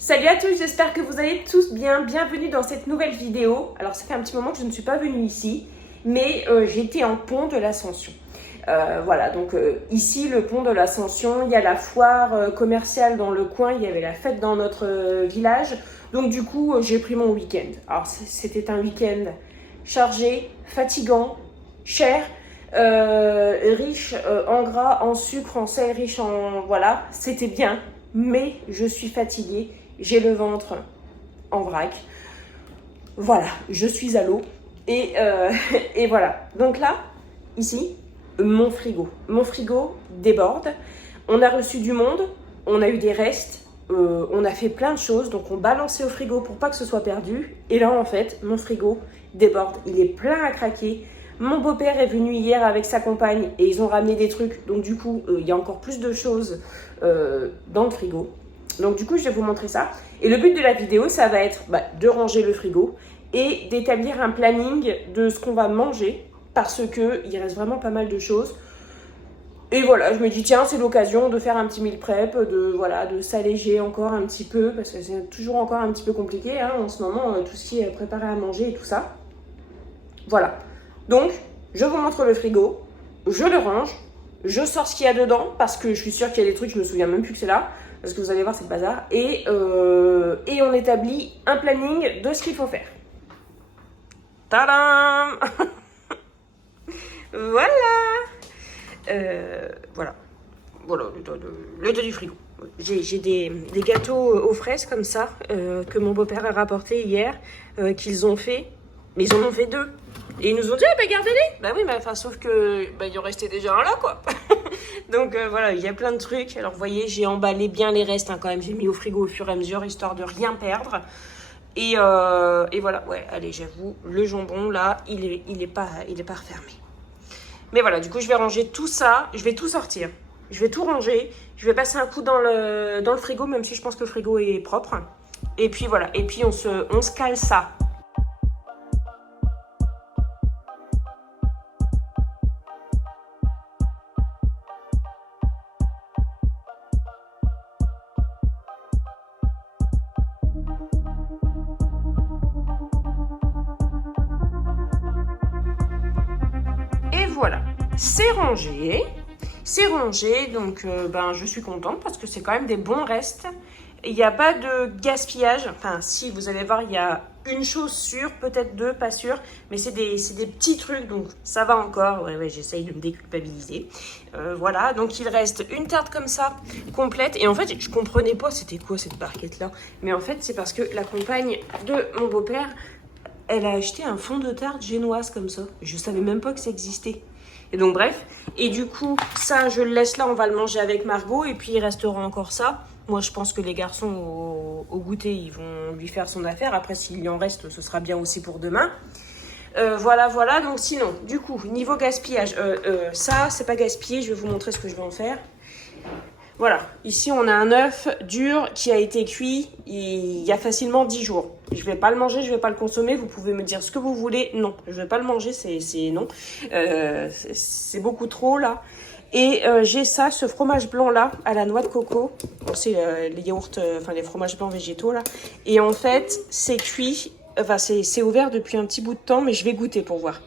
Salut à tous, j'espère que vous allez tous bien. Bienvenue dans cette nouvelle vidéo. Alors ça fait un petit moment que je ne suis pas venue ici, mais j'étais en pont de l'Ascension. Voilà, donc ici le pont de l'Ascension, il y a la foire commerciale dans le coin, il y avait la fête dans notre village. Donc du coup, j'ai pris mon week-end. Alors c'était un week-end chargé, fatigant, cher, riche en gras, en sucre, en sel, riche en... Voilà, c'était bien, mais je suis fatiguée. J'ai le ventre en vrac. Voilà, je suis à l'eau. Et voilà. Donc là, ici, mon frigo. Mon frigo déborde. On a reçu du monde. On a eu des restes. On a fait plein de choses. Donc on balançait au frigo pour pas que ce soit perdu. Et là, en fait, mon frigo déborde. Il est plein à craquer. Mon beau-père est venu hier avec sa compagne. Et ils ont ramené des trucs. Donc du coup, il y a encore plus de choses dans le frigo. Donc du coup, je vais vous montrer ça. Et le but de la vidéo, ça va être de ranger le frigo et d'établir un planning de ce qu'on va manger parce qu'il reste vraiment pas mal de choses. Et voilà, je me dis, tiens, c'est l'occasion de faire un petit meal prep, de s'alléger encore un petit peu parce que c'est toujours encore un petit peu compliqué en ce moment, tout ce qui est préparé à manger et tout ça. Voilà. Donc, je vous montre le frigo, je le range, je sors ce qu'il y a dedans parce que je suis sûre qu'il y a des trucs, je me souviens même plus que c'est là. Parce que vous allez voir, c'est le bazar. Et on établit un planning de ce qu'il faut faire. Tadam. Voilà. Voilà. Voilà, l'état du frigo. J'ai des gâteaux aux fraises comme ça, que mon beau-père a rapporté hier, qu'ils ont fait. Mais ils en ont fait 2. Et ils nous ont dit, gardez-les. Bah oui, sauf que il en restait déjà un là, quoi. Donc voilà, il y a plein de trucs. Alors vous voyez, j'ai emballé bien les restes quand même. J'ai mis au frigo au fur et à mesure, histoire de rien perdre. Et voilà, ouais, allez, j'avoue, le jambon là, il est pas refermé. Mais voilà, du coup, je vais ranger tout ça. Je vais tout sortir. Je vais tout ranger. Je vais passer un coup dans le frigo, même si je pense que le frigo est propre. Et puis voilà, et puis on se cale ça. Voilà, c'est rangé, donc je suis contente parce que c'est quand même des bons restes. Il n'y a pas de gaspillage, enfin si, vous allez voir, il y a une chose sûre, peut-être 2, pas sûre, mais c'est des petits trucs, donc ça va encore, ouais, j'essaye de me déculpabiliser. Voilà, donc il reste une tarte comme ça, complète, et en fait, je comprenais pas c'était quoi cette barquette-là, mais en fait, c'est parce que la compagne de mon beau-père, elle a acheté un fond de tarte génoise comme ça. Je savais même pas que ça existait. Et donc bref, et du coup, ça je le laisse là, on va le manger avec Margot, et puis il restera encore ça. Moi je pense que les garçons au goûter, ils vont lui faire son affaire. Après s'il y en reste, ce sera bien aussi pour demain. Voilà, donc sinon, du coup, niveau gaspillage, ça c'est pas gaspillé, je vais vous montrer ce que je vais en faire. Voilà, ici on a un œuf dur qui a été cuit il y a facilement 10 jours. Je vais pas le manger, je vais pas le consommer, vous pouvez me dire ce que vous voulez. Non, je vais pas le manger, c'est non. C'est beaucoup trop là. Et j'ai ça, ce fromage blanc là, à la noix de coco. Bon, c'est les yaourts, les fromages blancs végétaux là. Et en fait, c'est cuit, c'est ouvert depuis un petit bout de temps, mais je vais goûter pour voir.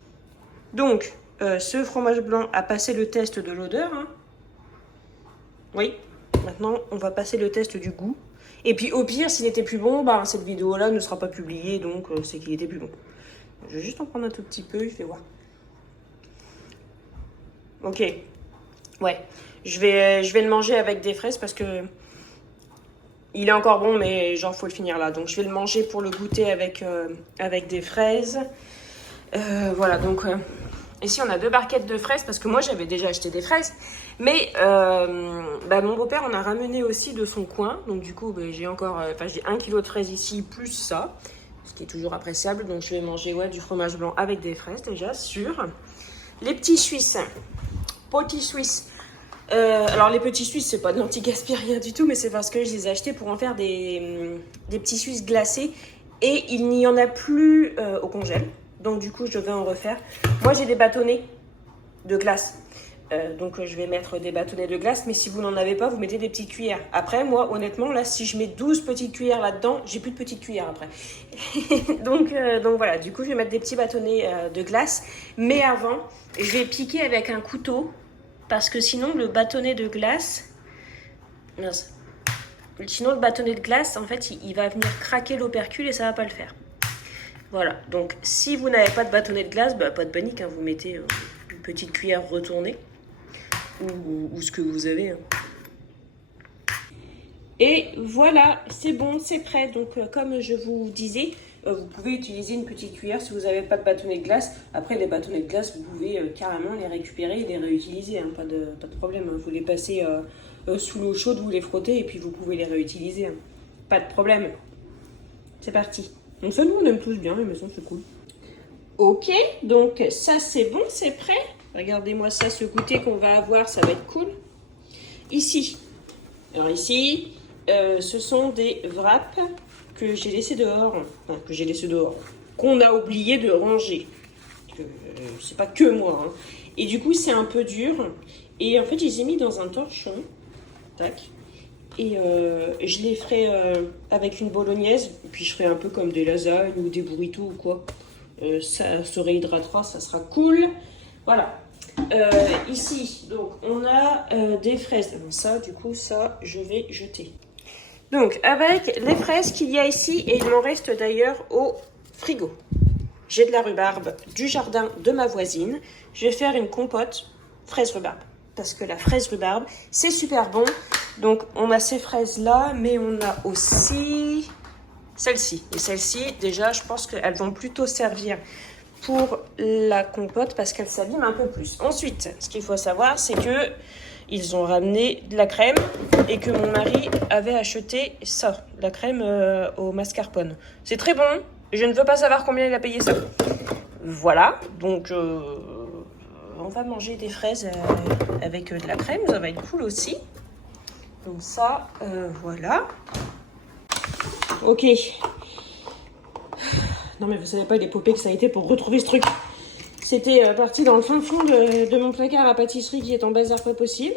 Donc, ce fromage blanc a passé le test de l'odeur, Oui, maintenant on va passer le test du goût. Et puis au pire, s'il était plus bon, cette vidéo-là ne sera pas publiée, donc c'est qu'il était plus bon. Je vais juste en prendre un tout petit peu, je vais voir. Ok, ouais, je vais le manger avec des fraises parce que il est encore bon, mais genre faut le finir là. Donc je vais le manger pour le goûter avec des fraises. Voilà, donc... Ici, on a 2 barquettes de fraises parce que moi, j'avais déjà acheté des fraises. Mais mon beau-père en a ramené aussi de son coin. Donc, du coup, j'ai encore... j'ai 1 kg de fraises ici, plus ça. Ce qui est toujours appréciable. Donc, je vais manger du fromage blanc avec des fraises, déjà, sûr. Les petits Suisses. Petits Suisses. Alors, les petits Suisses, c'est pas de l'anti-gaspi, rien du tout. Mais c'est parce que je les ai achetés pour en faire des petits Suisses glacés. Et il n'y en a plus au congèle. Donc du coup, je vais en refaire. Moi, j'ai des bâtonnets de glace. Donc je vais mettre des bâtonnets de glace, mais si vous n'en avez pas, vous mettez des petites cuillères. Après, moi, honnêtement, là, si je mets 12 petites cuillères là-dedans, j'ai plus de petites cuillères après. donc voilà, du coup, je vais mettre des petits bâtonnets de glace. Mais avant, je vais piquer avec un couteau, parce que sinon, le bâtonnet de glace... Mince. Sinon, le bâtonnet de glace, en fait, il va venir craquer l'opercule et ça va pas le faire. Voilà, donc si vous n'avez pas de bâtonnet de glace, bah, pas de panique, hein, vous mettez une petite cuillère retournée. Ou ce que vous avez. Hein. Et voilà, c'est bon, c'est prêt. Donc comme je vous disais, vous pouvez utiliser une petite cuillère si vous n'avez pas de bâtonnet de glace. Après les bâtonnets de glace, vous pouvez carrément les récupérer et les réutiliser, hein, pas de problème. Hein. Vous les passez sous l'eau chaude, vous les frottez et puis vous pouvez les réutiliser. Hein. Pas de problème. C'est parti. Donc ça, nous on aime tous bien, mais ça c'est cool. Ok, donc ça c'est bon, c'est prêt. Regardez-moi ça, ce goûter qu'on va avoir, ça va être cool. Ici, alors ici, ce sont des wraps que j'ai laissés dehors, qu'on a oublié de ranger. C'est pas que moi. Hein. Et du coup, c'est un peu dur. Et en fait, je les ai mis dans un torchon. Tac. Et je les ferai avec une bolognaise. Puis je ferai un peu comme des lasagnes ou des burritos ou quoi. Ça se réhydratera, ça sera cool. Voilà. Ici, donc, on a des fraises. Ça, du coup, ça, je vais jeter. Donc, avec les fraises qu'il y a ici, et il m'en reste d'ailleurs au frigo. J'ai de la rhubarbe du jardin de ma voisine. Je vais faire une compote fraise-rhubarbe. Parce que la fraise-rhubarbe, c'est super bon. Donc, on a ces fraises-là, mais on a aussi celles-ci. Et celles-ci, déjà, je pense qu'elles vont plutôt servir pour la compote parce qu'elle s'abîme un peu plus. Ensuite, ce qu'il faut savoir, c'est que ils ont ramené de la crème et que mon mari avait acheté ça, la crème au mascarpone. C'est très bon, je ne veux pas savoir combien il a payé ça. Voilà, donc on va manger des fraises avec de la crème, ça va être cool aussi. Donc ça, voilà. Ok. Non mais vous savez pas l'épopée que ça a été pour retrouver ce truc. C'était parti dans le fin fond de mon placard à pâtisserie qui est en bazar pas possible.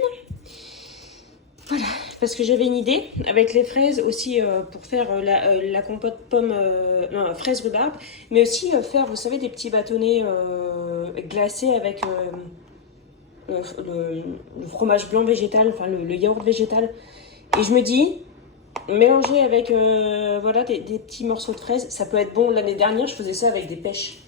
Voilà, parce que j'avais une idée avec les fraises aussi pour faire la compote pomme, non, fraise rhubarbe, mais aussi faire, vous savez, des petits bâtonnets glacés avec le fromage blanc végétal, enfin le yaourt végétal. Et je me dis, mélanger avec voilà, des petits morceaux de fraises, ça peut être bon. L'année dernière, je faisais ça avec des pêches.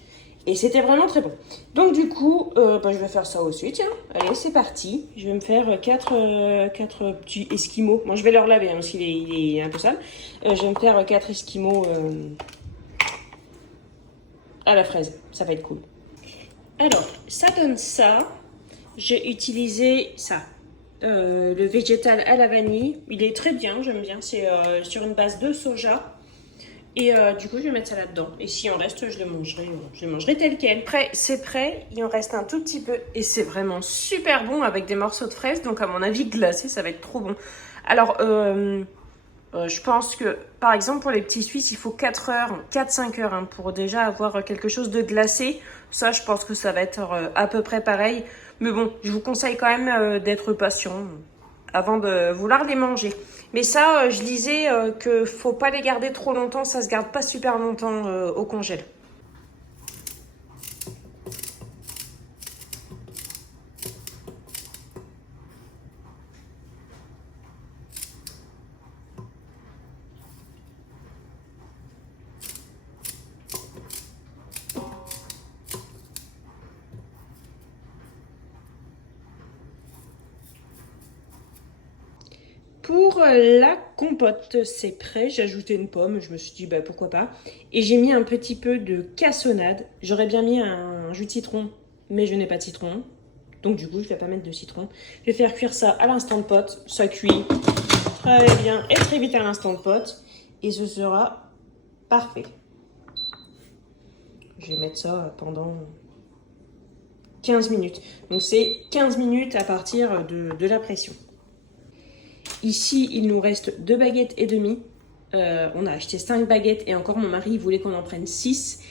Et c'était vraiment très bon. Donc du coup, je vais faire ça aussi. Tiens, allez, c'est parti. Je vais me faire 4 petits esquimaux. Moi, je vais leur laver, hein, parce qu'il est un peu sale. Je vais me faire 4 esquimaux à la fraise. Ça va être cool. Alors, ça donne ça. J'ai utilisé ça. Le végétal à la vanille. Il est très bien, j'aime bien. C'est sur une base de soja. Et du coup, je vais mettre ça là-dedans. Et s'il en reste, je le mangerai tel quel. Après, c'est prêt. Il en reste un tout petit peu. Et c'est vraiment super bon avec des morceaux de fraises. Donc, à mon avis, glacé, ça va être trop bon. Alors, je pense que, par exemple, pour les petits Suisses, il faut 4-5 heures hein, pour déjà avoir quelque chose de glacé. Ça, je pense que ça va être à peu près pareil. Mais bon, je vous conseille quand même d'être patient avant de vouloir les manger. Mais ça, je disais que faut pas les garder trop longtemps. Ça se garde pas super longtemps au congèle. Pour la compote, c'est prêt. J'ai ajouté une pomme. Je me suis dit, bah, pourquoi pas. Et j'ai mis un petit peu de cassonade. J'aurais bien mis un jus de citron, mais je n'ai pas de citron. Donc, du coup, je ne vais pas mettre de citron. Je vais faire cuire ça à l'instant de pote. Ça cuit très bien et très vite à l'instant de pote. Et ce sera parfait. Je vais mettre ça pendant 15 minutes. Donc, c'est 15 minutes à partir de la pression. Ici, il nous reste 2 baguettes et demie. On a acheté 5 baguettes et encore mon mari voulait qu'on en prenne 6.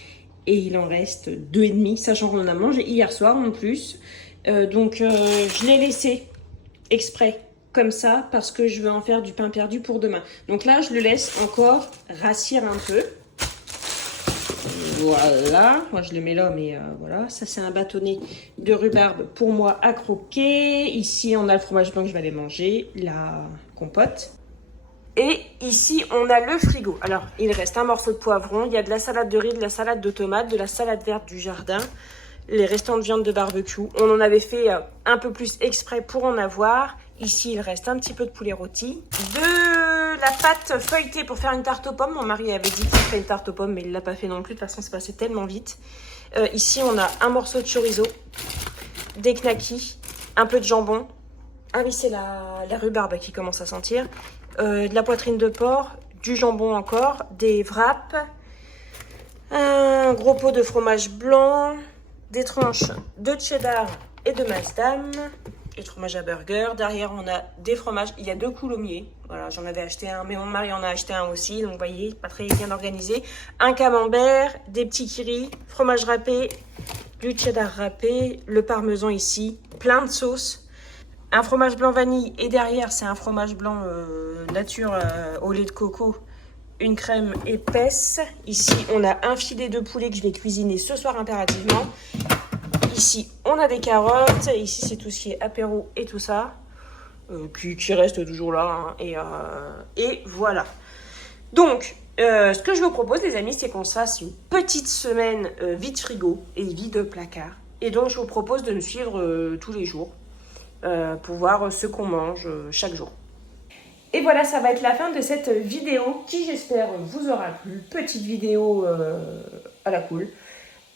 Et il en reste 2 et demi, sachant qu'on en a mangé hier soir en plus. Je l'ai laissé exprès comme ça parce que je veux en faire du pain perdu pour demain. Donc là, je le laisse encore rassir un peu. Voilà, moi je le mets là, mais voilà, ça c'est un bâtonnet de rhubarbe pour moi à croquer. Ici, on a le fromage blanc que je vais aller manger, la compote. Et ici, on a le frigo. Alors, il reste un morceau de poivron, il y a de la salade de riz, de la salade de tomates, de la salade verte du jardin, les restants de viande de barbecue. On en avait fait un peu plus exprès pour en avoir. Ici, il reste un petit peu de poulet rôti, de la pâte feuilletée pour faire une tarte aux pommes. Mon mari avait dit qu'il ferait une tarte aux pommes, mais il ne l'a pas fait non plus. De toute façon, c'est passé tellement vite. Ici, on a un morceau de chorizo, des knackis, un peu de jambon. Ah oui, c'est la rhubarbe qui commence à sentir. De la poitrine de porc, du jambon encore, des wraps, un gros pot de fromage blanc, des tranches de cheddar et de Maasdam, et de fromage à burger. Derrière, on a des fromages. Il y a 2 coulommiers. Voilà, j'en avais acheté un, mais mon mari en a acheté un aussi. Donc, vous voyez, pas très bien organisé. Un camembert, des petits kiris, fromage râpé, du cheddar râpé, le parmesan ici, plein de sauces. Un fromage blanc vanille et derrière c'est un fromage blanc nature au lait de coco, une crème épaisse. Ici on a un filet de poulet que je vais cuisiner ce soir impérativement. Ici on a des carottes, ici c'est tout ce qui est apéro et tout ça, qui reste toujours là, hein, et voilà. Donc ce que je vous propose les amis, c'est qu'on se fasse une petite semaine vide frigo et vide placard. Et donc je vous propose de me suivre tous les jours. Pour voir ce qu'on mange chaque jour. Et voilà, ça va être la fin de cette vidéo qui, j'espère, vous aura plu. Petite vidéo à la cool.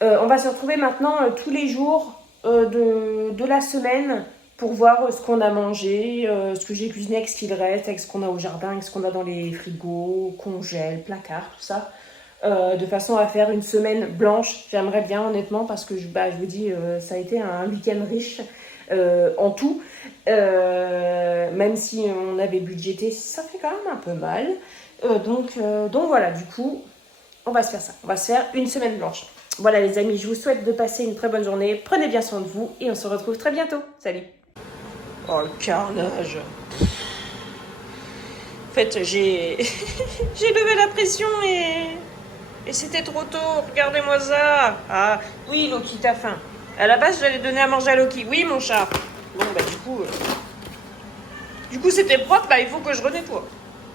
On va se retrouver maintenant tous les jours de la semaine pour voir ce qu'on a mangé, ce que j'ai cuisiné, avec ce qu'il reste, avec ce qu'on a au jardin, avec ce qu'on a dans les frigos, congèles, placards, tout ça. De façon à faire une semaine blanche. J'aimerais bien, honnêtement, parce que je vous dis, ça a été un week-end riche. En tout, même si on avait budgété, ça fait quand même un peu mal. Donc voilà, du coup, on va se faire ça. On va se faire une semaine blanche. Voilà les amis, je vous souhaite de passer une très bonne journée. Prenez bien soin de vous et on se retrouve très bientôt. Salut. Oh le carnage. En fait, j'ai levé la pression et c'était trop tôt. Regardez-moi ça. Ah oui, Loki, t'as faim. À la base, j'allais donner à manger à Loki. Oui, mon chat. Bon, bah du coup, c'était propre, bah il faut que je renettoie.